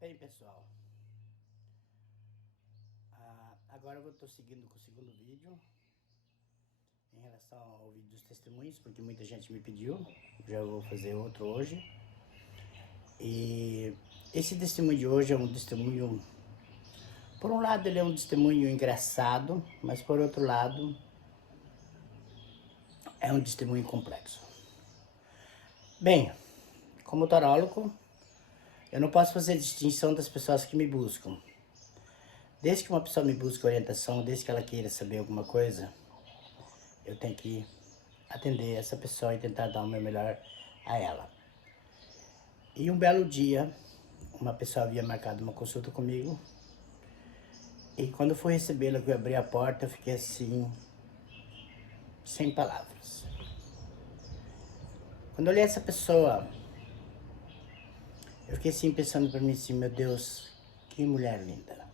Bem, pessoal, agora eu estou seguindo com o segundo vídeo em relação ao vídeo dos testemunhos, porque muita gente me pediu. Já vou fazer outro hoje. E esse testemunho de hoje é um testemunho, por um lado ele é um testemunho engraçado, mas por outro lado é um testemunho complexo. Bem, como tarólogo, eu não posso fazer distinção das pessoas que me buscam. Desde que uma pessoa me busque orientação, desde que ela queira saber alguma coisa, eu tenho que atender essa pessoa e tentar dar o meu melhor a ela. E um belo dia, uma pessoa havia marcado uma consulta comigo, e quando eu fui recebê-la, que eu abri a porta, eu fiquei assim, sem palavras. Quando eu olhei essa pessoa, eu fiquei assim pensando para mim assim, meu Deus, que mulher linda.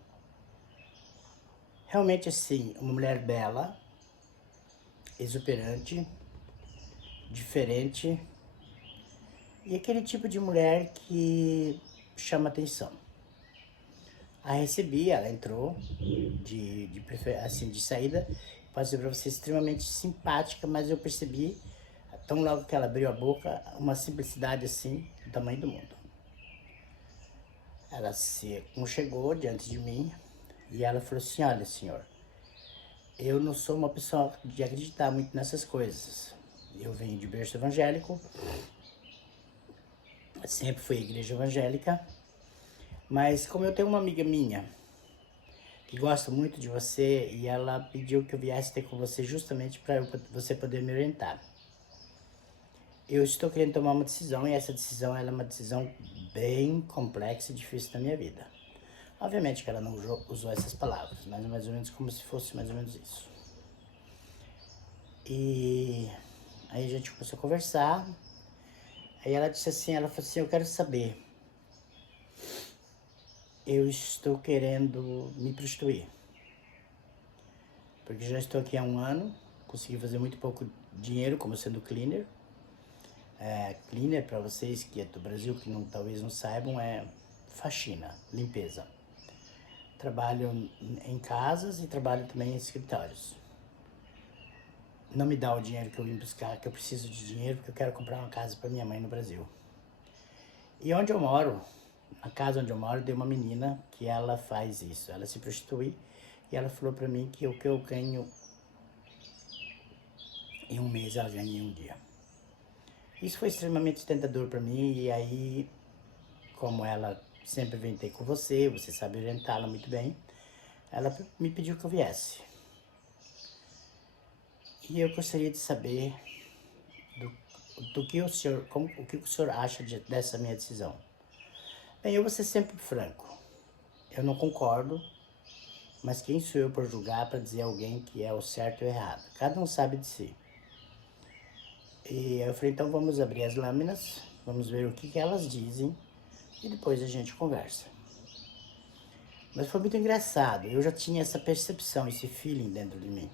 Realmente assim, uma mulher bela, exuberante, diferente, e aquele tipo de mulher que chama atenção. A recebi, ela entrou assim, de saída, posso dizer para você, extremamente simpática, mas eu percebi, tão logo que ela abriu a boca, uma simplicidade assim, do tamanho do mundo. Ela se chegou diante de mim e ela falou assim, olha senhor, eu não sou uma pessoa de acreditar muito nessas coisas. Eu venho de berço evangélico, sempre fui à igreja evangélica, mas como eu tenho uma amiga minha que gosta muito de você e ela pediu que eu viesse ter com você justamente para você poder me orientar. Eu estou querendo tomar uma decisão e essa decisão ela é uma decisão bem complexa e difícil na minha vida. Obviamente que ela não usou essas palavras, mas mais ou menos como se fosse mais ou menos isso. E aí a gente começou a conversar, aí ela disse assim, ela falou assim, eu quero saber, eu estou querendo me prostituir, porque já estou aqui há um ano, consegui fazer muito pouco dinheiro como sendo cleaner. Cleaner, para vocês que é do Brasil, que não, talvez não saibam, é faxina, limpeza. Trabalho em casas e trabalho também em escritórios. Não me dá o dinheiro que eu vim buscar, que eu preciso de dinheiro, porque eu quero comprar uma casa para minha mãe no Brasil. E onde eu moro, na casa onde eu moro, tem uma menina que ela faz isso. Ela se prostitui e ela falou para mim que o que eu ganho em um mês, ela ganha em um dia. Isso foi extremamente tentador para mim e aí, como ela sempre vem ter com você sabe orientá-la muito bem, ela me pediu que eu viesse. E eu gostaria de saber do que o senhor, o que o senhor acha dessa minha decisão. Bem, eu vou ser sempre franco. Eu não concordo, mas quem sou eu por julgar para dizer a alguém que é o certo ou o errado? Cada um sabe de si. E eu falei, então vamos abrir as lâminas, vamos ver o que elas dizem e depois a gente conversa. Mas foi muito engraçado, eu já tinha essa percepção, esse feeling dentro de mim,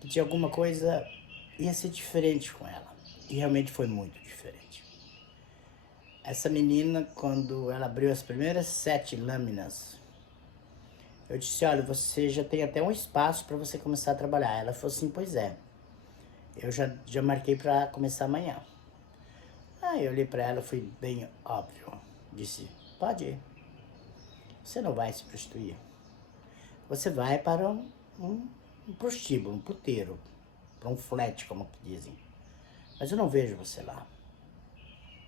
que tinha alguma coisa ia ser diferente com ela. E realmente foi muito diferente. Essa menina, quando ela abriu as primeiras 7 lâminas, eu disse, olha, você já tem até um espaço para você começar a trabalhar. Ela falou assim, pois é, eu já marquei para começar amanhã. Aí eu olhei para ela, fui bem óbvio, disse, pode ir, você não vai se prostituir. Você vai para um prostíbulo, um puteiro, para um flat, como que dizem. Mas eu não vejo você lá.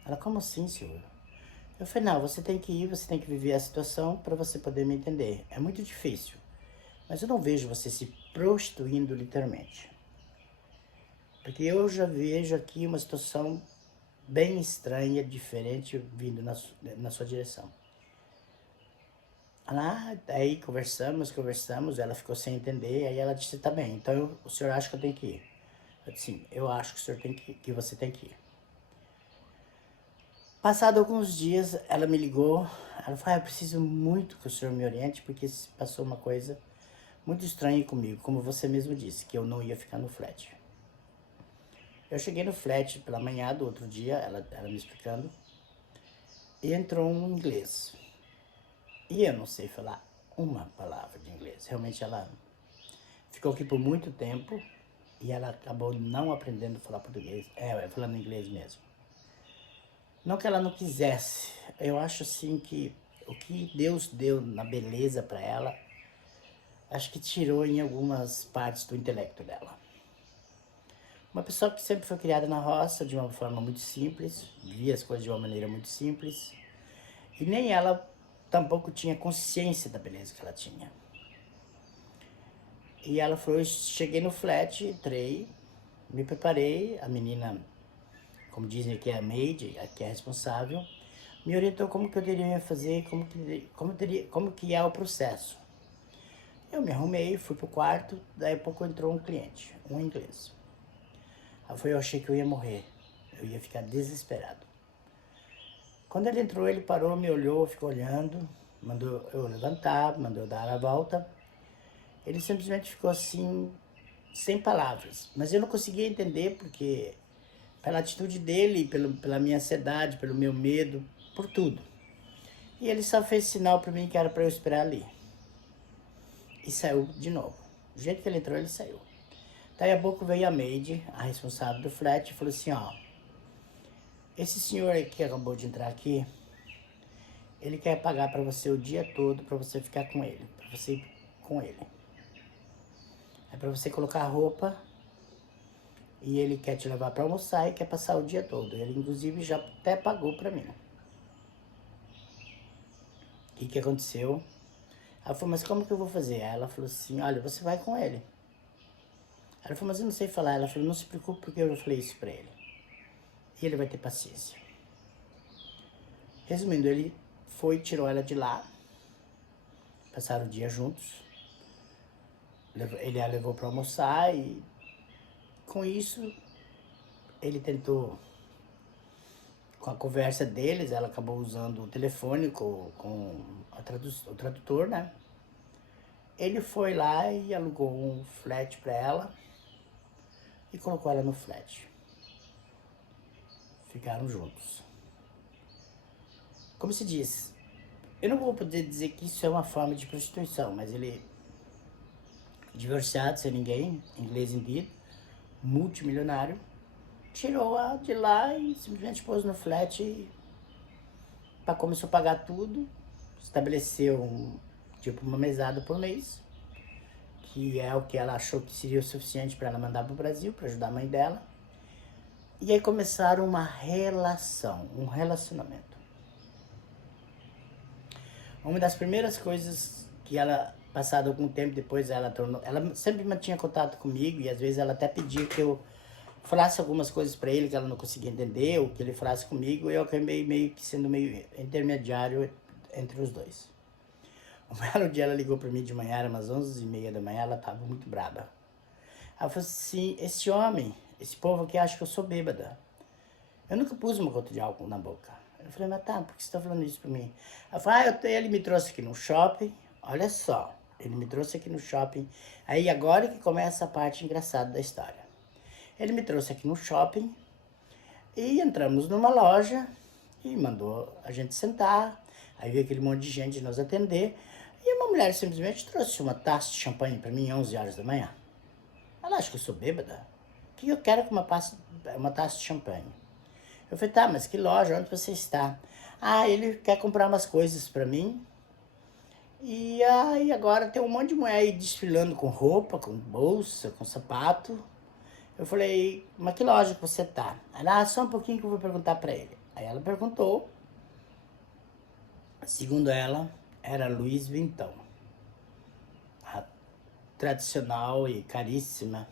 Ela, como assim, senhor? Eu falei, não, você tem que ir, você tem que viver a situação para você poder me entender. É muito difícil, mas eu não vejo você se prostituindo literalmente. Porque eu já vejo aqui uma situação bem estranha, diferente, vindo na sua direção. Aí conversamos, ela ficou sem entender, aí ela disse, tá bem, então o senhor acha que eu tenho que ir? Eu disse, sim, eu acho que o senhor que você tem que ir. Passado alguns dias, ela me ligou, ela falou, eu preciso muito que o senhor me oriente, porque passou uma coisa muito estranha comigo, como você mesmo disse, que eu não ia ficar no flat. Eu cheguei no flat pela manhã do outro dia, ela me explicando, e entrou um inglês. E eu não sei falar uma palavra de inglês. Realmente ela ficou aqui por muito tempo e ela acabou não aprendendo a falar português. Falando inglês mesmo. Não que ela não quisesse. Eu acho assim que o que Deus deu na beleza para ela, acho que tirou em algumas partes do intelecto dela. Uma pessoa que sempre foi criada na roça de uma forma muito simples, via as coisas de uma maneira muito simples, e nem ela tampouco tinha consciência da beleza que ela tinha. E ela falou, cheguei no flat, entrei, me preparei, a menina, como dizem aqui, é a maid, a que é responsável, me orientou como que eu deveria fazer, como que é o processo. Eu me arrumei, fui pro quarto, daí a pouco entrou um cliente, um inglês. Aí eu achei que eu ia morrer, eu ia ficar desesperado. Quando ele entrou, ele parou, me olhou, ficou olhando, mandou eu levantar, mandou eu dar a volta. Ele simplesmente ficou assim, sem palavras. Mas eu não conseguia entender porque, pela atitude dele, pela minha ansiedade, pelo meu medo, por tudo. E ele só fez sinal para mim que era para eu esperar ali. E saiu de novo. Do jeito que ele entrou, ele saiu. Daí a pouco veio a maid, a responsável do flat, e falou assim, ó, esse senhor aí que acabou de entrar aqui, ele quer pagar para você o dia todo para você ficar com ele, para você ir com ele. É para você colocar roupa e ele quer te levar para almoçar e quer passar o dia todo. Ele inclusive já até pagou para mim. O que aconteceu? Ela falou, mas como que eu vou fazer? Aí ela falou assim, olha, você vai com ele. Ela falou, mas eu não sei falar. Ela falou, não se preocupe porque eu já falei isso para ele. E ele vai ter paciência. Resumindo, ele foi, tirou ela de lá. Passaram o dia juntos. Ele a levou para almoçar e com isso ele tentou, com a conversa deles, ela acabou usando o telefone com o tradutor, né? Ele foi lá e alugou um flat para ela e colocou ela no flat. Ficaram juntos. Como se diz, eu não vou poder dizer que isso é uma forma de prostituição, mas ele, divorciado, sem ninguém, inglês indeed, multimilionário, tirou-a de lá e simplesmente pôs no flat e começou a pagar tudo, estabeleceu tipo uma mesada por mês, que é o que ela achou que seria o suficiente para ela mandar para o Brasil, para ajudar a mãe dela. E aí começaram uma relação, um relacionamento. Uma das primeiras coisas que ela, passado algum tempo depois, ela sempre mantinha contato comigo e às vezes ela até pedia que eu falasse algumas coisas para ele que ela não conseguia entender, ou que ele falasse comigo, e eu acabei meio que sendo meio intermediário entre os dois. Um belo dia ela ligou para mim de manhã, era umas 11h30 da manhã, ela tava muito braba. Ela falou assim, esse homem, esse povo aqui acha que eu sou bêbada. Eu nunca pus uma gota de álcool na boca. Eu falei, mas tá, por que você tá falando isso pra mim? Ela falou, ele me trouxe aqui no shopping, olha só, ele me trouxe aqui no shopping. Aí agora que começa a parte engraçada da história. Ele me trouxe aqui no shopping e entramos numa loja e mandou a gente sentar. Aí veio aquele monte de gente nos atender. E uma mulher simplesmente trouxe uma taça de champanhe pra mim, 11 horas da manhã. Ela acha que eu sou bêbada? O que eu quero com uma taça de champanhe? Eu falei, tá, mas que loja? Onde você está? Ah, ele quer comprar umas coisas pra mim. E aí agora tem um monte de mulher aí desfilando com roupa, com bolsa, com sapato. Eu falei, mas que loja que você tá? Ela, só um pouquinho que eu vou perguntar pra ele. Aí ela perguntou. Segundo ela, era Louis Vuitton. A tradicional e carésima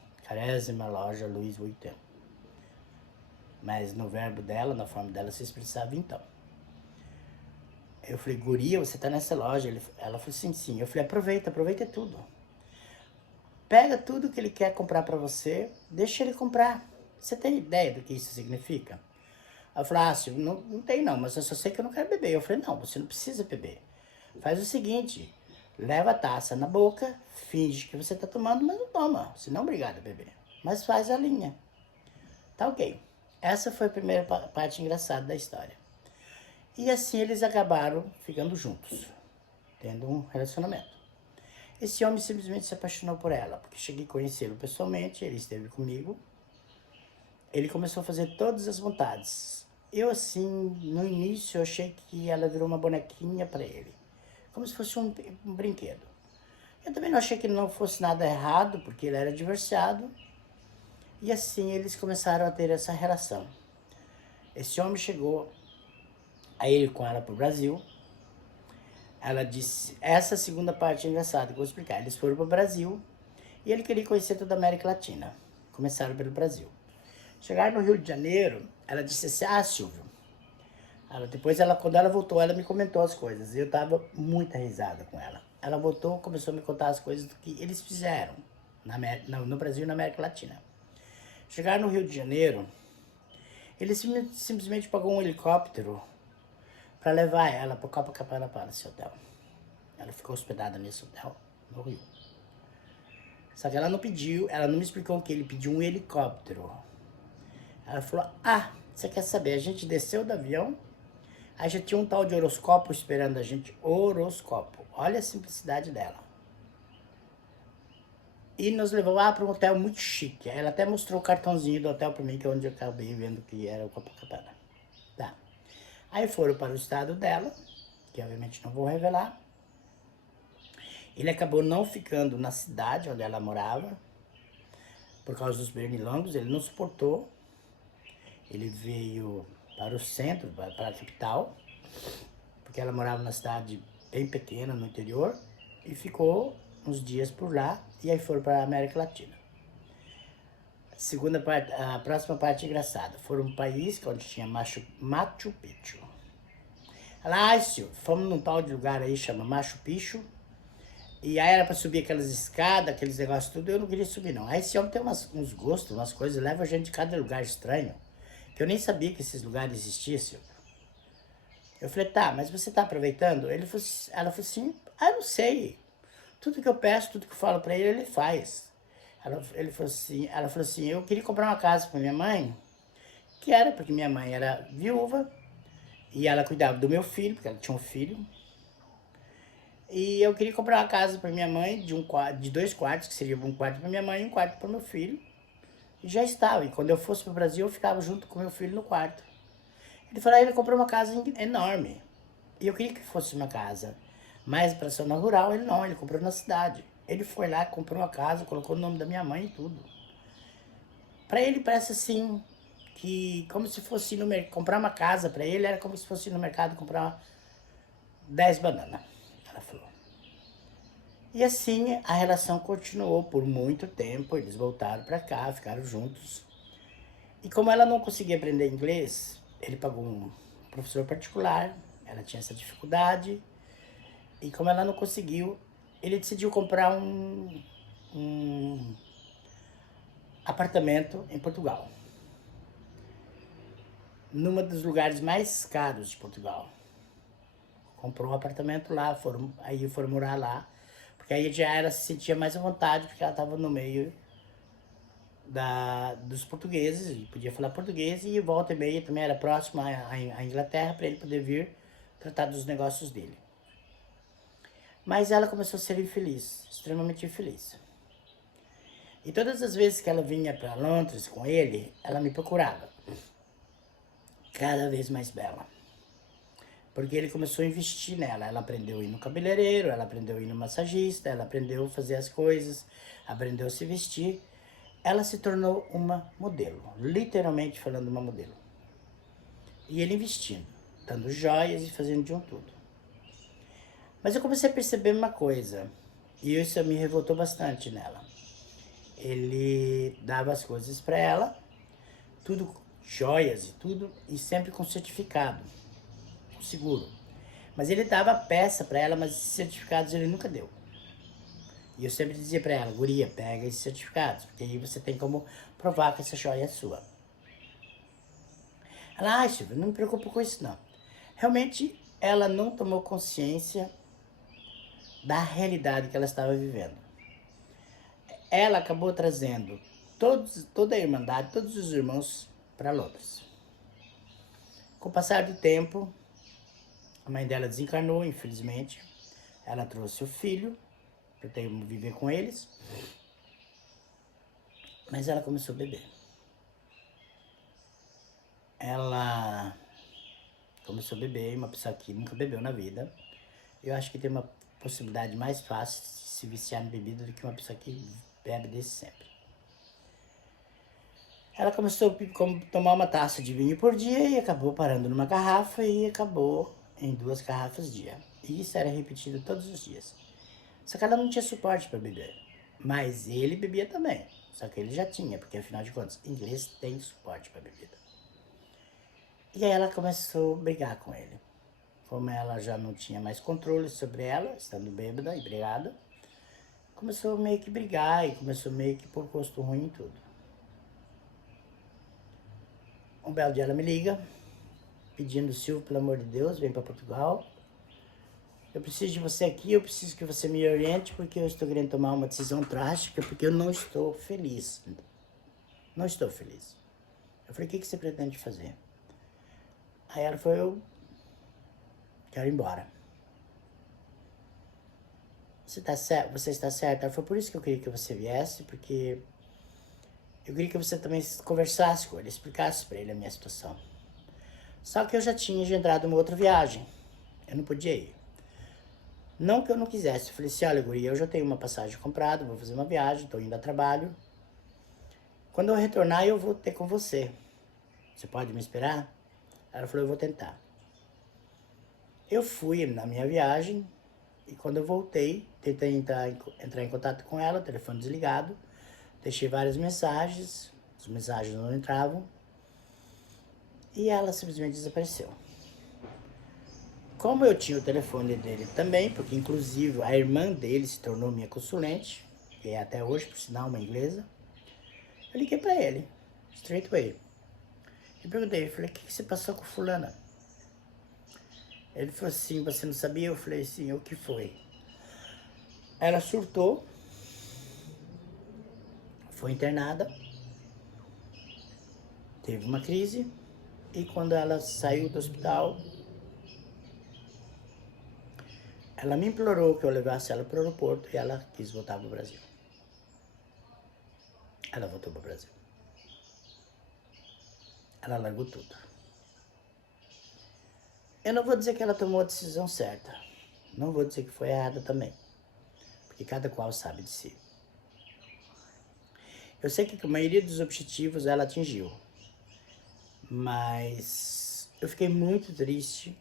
loja Louis Vuitton. Mas no verbo dela, na forma dela, se expressava então. Eu falei, guria, você tá nessa loja? Ela falou assim, sim. Eu falei, aproveita tudo. Pega tudo que ele quer comprar pra você, deixa ele comprar. Você tem ideia do que isso significa? Ela falou, não tem não, mas eu só sei que eu não quero beber. Eu falei, não, você não precisa beber. Faz o seguinte, leva a taça na boca, finge que você tá tomando, mas não toma. Senão, obrigado a beber. Mas faz a linha. Tá ok. Essa foi a primeira parte engraçada da história. E assim eles acabaram ficando juntos. tendo um relacionamento. Esse homem simplesmente se apaixonou por ela, porque cheguei a conhecê-lo pessoalmente, ele esteve comigo. Ele começou a fazer todas as vontades. Eu, assim, no início, eu achei que ela virou uma bonequinha para ele, como se fosse um brinquedo. Eu também não achei que não fosse nada errado, porque ele era divorciado. E assim eles começaram a ter essa relação. Esse homem chegou a ir com ela para o Brasil. Ela disse, essa segunda parte é engraçada, que eu vou explicar. Eles foram para o Brasil e ele queria conhecer toda a América Latina. Começaram pelo Brasil. Chegaram no Rio de Janeiro, ela disse assim, Silvio. Depois, quando ela voltou, ela me comentou as coisas. Eu tava muita risada com ela. Ela voltou, começou a me contar as coisas do que eles fizeram no Brasil e na América Latina. Chegaram no Rio de Janeiro, ele simplesmente pagou um helicóptero para levar ela para Copacabana Palace Hotel. Ela ficou hospedada nesse hotel, no Rio. Só que ela não me explicou que ele pediu um helicóptero. Ela falou, você quer saber, a gente desceu do avião, aí já tinha um tal de horóscopo esperando a gente, horóscopo. Olha a simplicidade dela. E nos levou lá para um hotel muito chique. Ela até mostrou o cartãozinho do hotel para mim, que é onde eu acabei vendo que era o Copacabana. Tá. Aí foram para o estado dela, que obviamente não vou revelar. Ele acabou não ficando na cidade onde ela morava, por causa dos pernilongos, ele não suportou. Ele veio para o centro, para a capital, porque ela morava numa cidade bem pequena, no interior, e ficou uns dias por lá, e aí foram para a América Latina. A próxima parte engraçada. Foram um país onde tinha Machu Picchu. Ela, Silvio, fomos num tal de lugar aí, chama Machu Picchu, e aí era pra subir aquelas escadas, aqueles negócios tudo, eu não queria subir não. Aí esse homem tem uns gostos, umas coisas, leva a gente de cada lugar estranho, que eu nem sabia que esses lugares existiam, Silvio. Eu falei, tá, mas você tá aproveitando? Ela falou assim, eu não sei. Tudo que eu peço, tudo que eu falo pra ele faz. Ela falou assim, eu queria comprar uma casa pra minha mãe, que era porque minha mãe era viúva, e ela cuidava do meu filho, porque ela tinha um filho. E eu queria comprar uma casa pra minha mãe, de 2 quartos, que seria um quarto pra minha mãe e um quarto pro meu filho. E já estava. E quando eu fosse pro Brasil, eu ficava junto com meu filho no quarto. Ele falou, ele comprou uma casa enorme. E eu queria que fosse uma casa mais pra zona rural. Ele comprou na cidade. Ele foi lá, comprou uma casa, colocou o nome da minha mãe e tudo. Pra ele parece assim, que como se fosse comprar uma casa pra ele, era como se fosse no mercado comprar 10 bananas, ela falou. E assim a relação continuou por muito tempo, eles voltaram pra cá, ficaram juntos. E como ela não conseguia aprender inglês, ele pagou um professor particular, ela tinha essa dificuldade, e como ela não conseguiu, ele decidiu comprar um apartamento em Portugal, numa dos lugares mais caros de Portugal. Comprou um apartamento lá, aí foram morar lá, porque aí já ela se sentia mais à vontade, porque ela estava no meio dos portugueses, e podia falar português, e volta e meia também era próximo à Inglaterra, para ele poder vir tratar dos negócios dele. Mas ela começou a ser infeliz, extremamente infeliz. E todas as vezes que ela vinha para Londres com ele, ela me procurava. Cada vez mais bela. Porque ele começou a investir nela. Ela aprendeu a ir no cabeleireiro, ela aprendeu a ir no massagista, ela aprendeu a fazer as coisas, aprendeu a se vestir. Ela se tornou uma modelo, literalmente falando uma modelo. E ele investindo, dando joias e fazendo de um tudo. Mas eu comecei a perceber uma coisa, e isso me revoltou bastante nela. Ele dava as coisas para ela, tudo joias e tudo, e sempre com certificado, com seguro. Mas ele dava peça para ela, mas esses certificados ele nunca deu. E eu sempre dizia para ela, guria, pega esses certificados, porque aí você tem como provar que essa joia é sua. Ela, Silvio, não me preocupo com isso não. Realmente, ela não tomou consciência da realidade que ela estava vivendo. Ela acabou trazendo toda a irmandade, todos os irmãos para Londres. Com o passar do tempo, a mãe dela desencarnou, infelizmente. Ela trouxe o filho para eu viver com eles, mas ela começou a beber. Ela começou a beber, uma pessoa que nunca bebeu na vida. Eu acho que tem uma possibilidade mais fácil de se viciar em bebida do que uma pessoa que bebe desde sempre. Ela começou a tomar uma taça de vinho por dia e acabou parando numa garrafa e acabou em 2 garrafas dia. E isso era repetido todos os dias. Só que ela não tinha suporte para beber. Mas ele bebia também. Só que ele já tinha, porque afinal de contas, inglês tem suporte para bebida. E aí ela começou a brigar com ele. Como ela já não tinha mais controle sobre ela, estando bêbada e brigada, começou meio que brigar e começou meio que pôr gosto ruim em tudo. Um belo dia ela me liga, pedindo: Silvio, pelo amor de Deus, vem para Portugal. Eu preciso de você aqui, eu preciso que você me oriente, porque eu estou querendo tomar uma decisão drástica, porque eu não estou feliz. Não estou feliz. Eu falei: o que você pretende fazer? Aí ela falou: eu quero ir embora. Você está certa? Ela falou: por isso que eu queria que você viesse, porque eu queria que você também conversasse com ele, explicasse para ele a minha situação. Só que eu já tinha agendado uma outra viagem. Eu não podia ir. Não que eu não quisesse. Eu falei assim: olha, guria, eu já tenho uma passagem comprada, vou fazer uma viagem, estou indo a trabalho. Quando eu retornar, eu vou ter com você. Você pode me esperar? Ela falou: eu vou tentar. Eu fui na minha viagem e quando eu voltei, tentei entrar em contato com ela, telefone desligado. Deixei várias mensagens, as mensagens não entravam. E ela simplesmente desapareceu. Como eu tinha o telefone dele também, porque inclusive a irmã dele se tornou minha consulente, que é até hoje, por sinal, uma inglesa, eu liguei pra ele, straight away. E perguntei, eu falei: o que você passou com fulana? Ele falou assim: você não sabia? Eu falei assim: o que foi? Ela surtou, foi internada, teve uma crise, e quando ela saiu do hospital, ela me implorou que eu levasse ela para o aeroporto e ela quis voltar para o Brasil. Ela voltou para o Brasil. Ela largou tudo. Eu não vou dizer que ela tomou a decisão certa. Não vou dizer que foi errada também. Porque cada qual sabe de si. Eu sei que a maioria dos objetivos ela atingiu. Mas eu fiquei muito triste.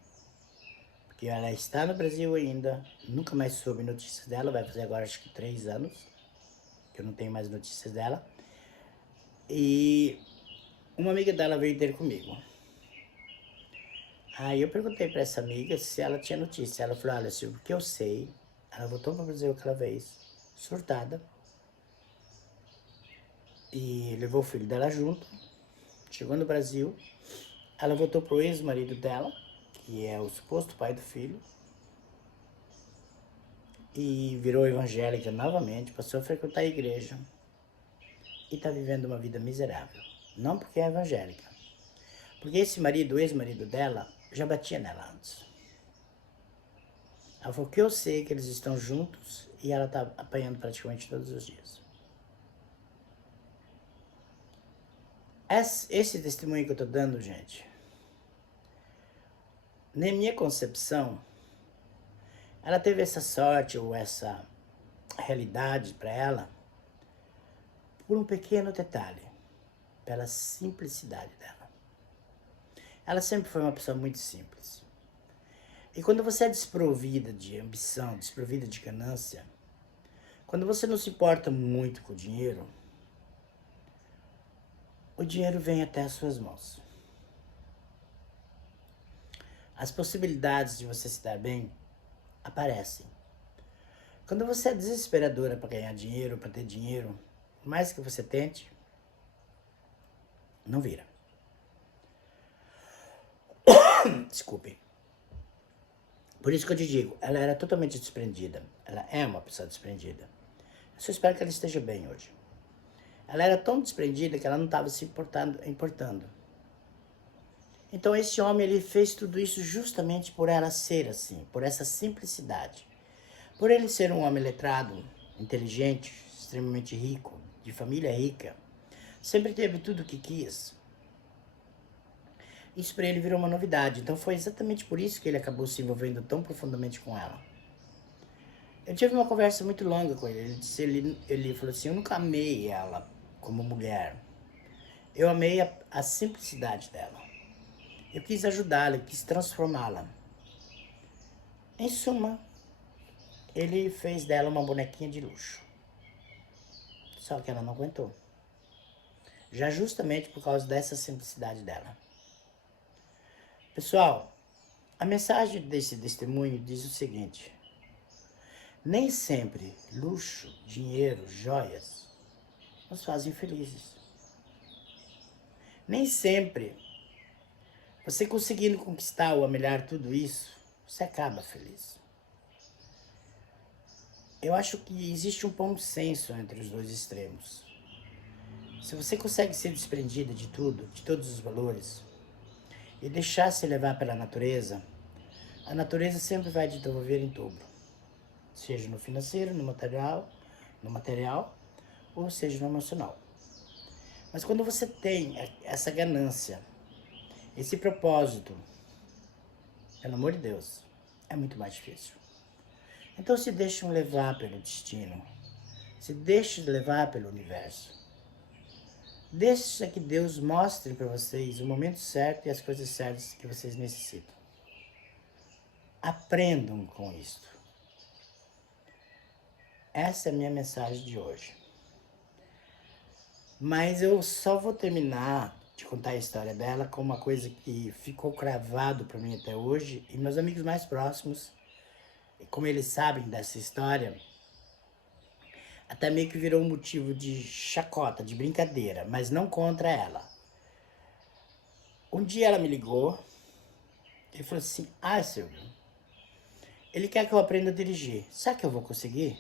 Porque ela está no Brasil ainda. Nunca mais soube notícias dela. Vai fazer agora acho que 3 anos. Que eu não tenho mais notícias dela. E uma amiga dela veio ter comigo. Aí eu perguntei pra essa amiga se ela tinha notícia. Ela falou: olha, Silvio, porque eu sei. Ela voltou para o Brasil aquela vez, surtada. E levou o filho dela junto. Chegou no Brasil. Ela voltou pro ex-marido dela, que é o suposto pai do filho. E virou evangélica novamente, passou a frequentar a igreja. E tá vivendo uma vida miserável. Não porque é evangélica. Porque esse marido, o ex-marido dela, já batia nela antes. Ela falou que eu sei que eles estão juntos e ela tá apanhando praticamente todos os dias. Esse testemunho que eu tô dando, gente, na minha concepção, ela teve essa sorte ou essa realidade para ela por um pequeno detalhe, pela simplicidade dela. Ela sempre foi uma pessoa muito simples. E quando você é desprovida de ambição, desprovida de ganância, quando você não se importa muito com o dinheiro vem até as suas mãos. As possibilidades de você se dar bem aparecem. Quando você é desesperadora para ganhar dinheiro, para ter dinheiro, por mais que você tente, não vira. Desculpe. Por isso que eu te digo, ela era totalmente desprendida. Ela é uma pessoa desprendida. Eu só espero que ela esteja bem hoje. Ela era tão desprendida que ela não estava se importando. Então esse homem, ele fez tudo isso justamente por ela ser assim, por essa simplicidade. Por ele ser um homem letrado, inteligente, extremamente rico, de família rica, sempre teve tudo o que quis. Isso para ele virou uma novidade. Então foi exatamente por isso que ele acabou se envolvendo tão profundamente com ela. Eu tive uma conversa muito longa com ele. Ele falou assim: eu nunca amei ela como mulher. Eu amei a simplicidade dela. Eu quis ajudá-la, eu quis transformá-la. Em suma, ele fez dela uma bonequinha de luxo. Só que ela não aguentou. Já justamente por causa dessa simplicidade dela. Pessoal, a mensagem desse testemunho diz o seguinte: nem sempre luxo, dinheiro, joias nos fazem felizes. Nem sempre você conseguindo conquistar ou amelhar tudo isso, você acaba feliz. Eu acho que existe um bom senso entre os dois extremos. Se você consegue ser desprendida de tudo, de todos os valores, e deixar se levar pela natureza, a natureza sempre vai te devolver em dobro. Seja no financeiro, no material, ou seja no emocional. Mas quando você tem essa ganância, esse propósito, pelo amor de Deus, é muito mais difícil. Então se deixem levar pelo destino, se deixem levar pelo universo. Deixa que Deus mostre para vocês o momento certo e as coisas certas que vocês necessitam. Aprendam com isto. Essa é a minha mensagem de hoje. Mas eu só vou terminar de contar a história dela com uma coisa que ficou cravado para mim até hoje. E meus amigos mais próximos, como eles sabem dessa história, até meio que virou um motivo de chacota, de brincadeira, mas não contra ela. Um dia ela me ligou e falou assim: ah, Silvio, ele quer que eu aprenda a dirigir. Sabe que eu vou conseguir?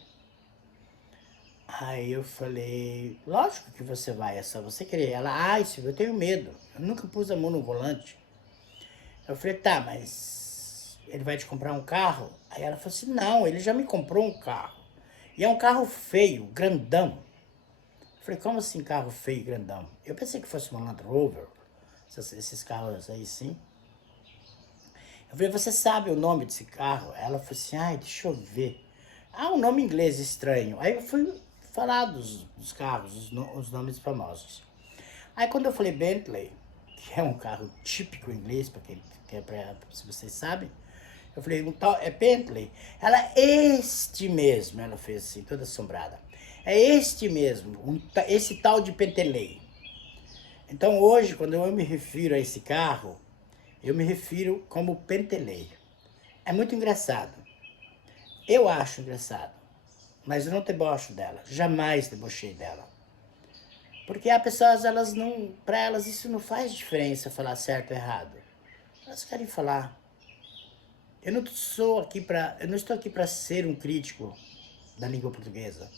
Aí eu falei: lógico que você vai, é só você querer. Ela: ai, Silvio, eu tenho medo. Eu nunca pus a mão no volante. Eu falei: tá, mas ele vai te comprar um carro? Aí ela falou assim: não, ele já me comprou um carro. E é um carro feio, grandão. Eu falei: como assim carro feio, grandão? Eu pensei que fosse uma Land Rover, esses carros aí sim. Eu falei: você sabe o nome desse carro? Ela falou assim: ai, deixa eu ver. Ah, um nome inglês estranho. Aí eu fui falar dos carros, os nomes famosos. Aí quando eu falei Bentley, que é um carro típico inglês, para quem quer, se vocês sabem, eu falei: um tal, é Bentley? Ela: este mesmo. Ela fez assim, toda assombrada. É este mesmo, esse tal de Bentley. Então hoje, quando eu me refiro a esse carro, eu me refiro como Bentley. É muito engraçado. Eu acho engraçado, mas eu não debocho dela. Jamais debochei dela. Porque há pessoas, elas não, para elas isso não faz diferença falar certo ou errado. Elas querem falar. Eu não estou aqui para ser um crítico da língua portuguesa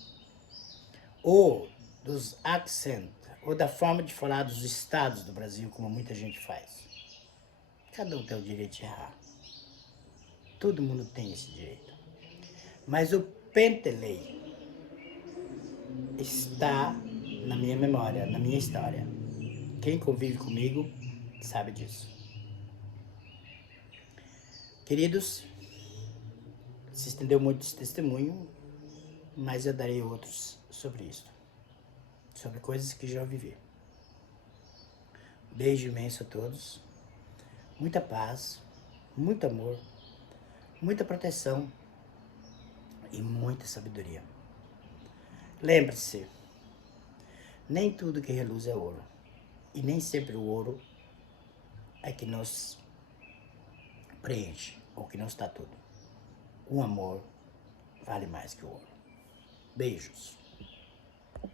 ou dos accent ou da forma de falar dos estados do Brasil, como muita gente faz. Cada um tem o direito de errar. Todo mundo tem esse direito. Mas o Bentley está na minha memória, na minha história. Quem convive comigo sabe disso. Queridos, se estendeu muito esse testemunho, mas eu darei outros sobre isso. Sobre coisas que já vivi. Beijo imenso a todos. Muita paz, muito amor, muita proteção e muita sabedoria. Lembre-se, nem tudo que reluz é ouro. E nem sempre o ouro é que nos preenche ou que nos dá tudo. O amor vale mais que o ouro. Beijos.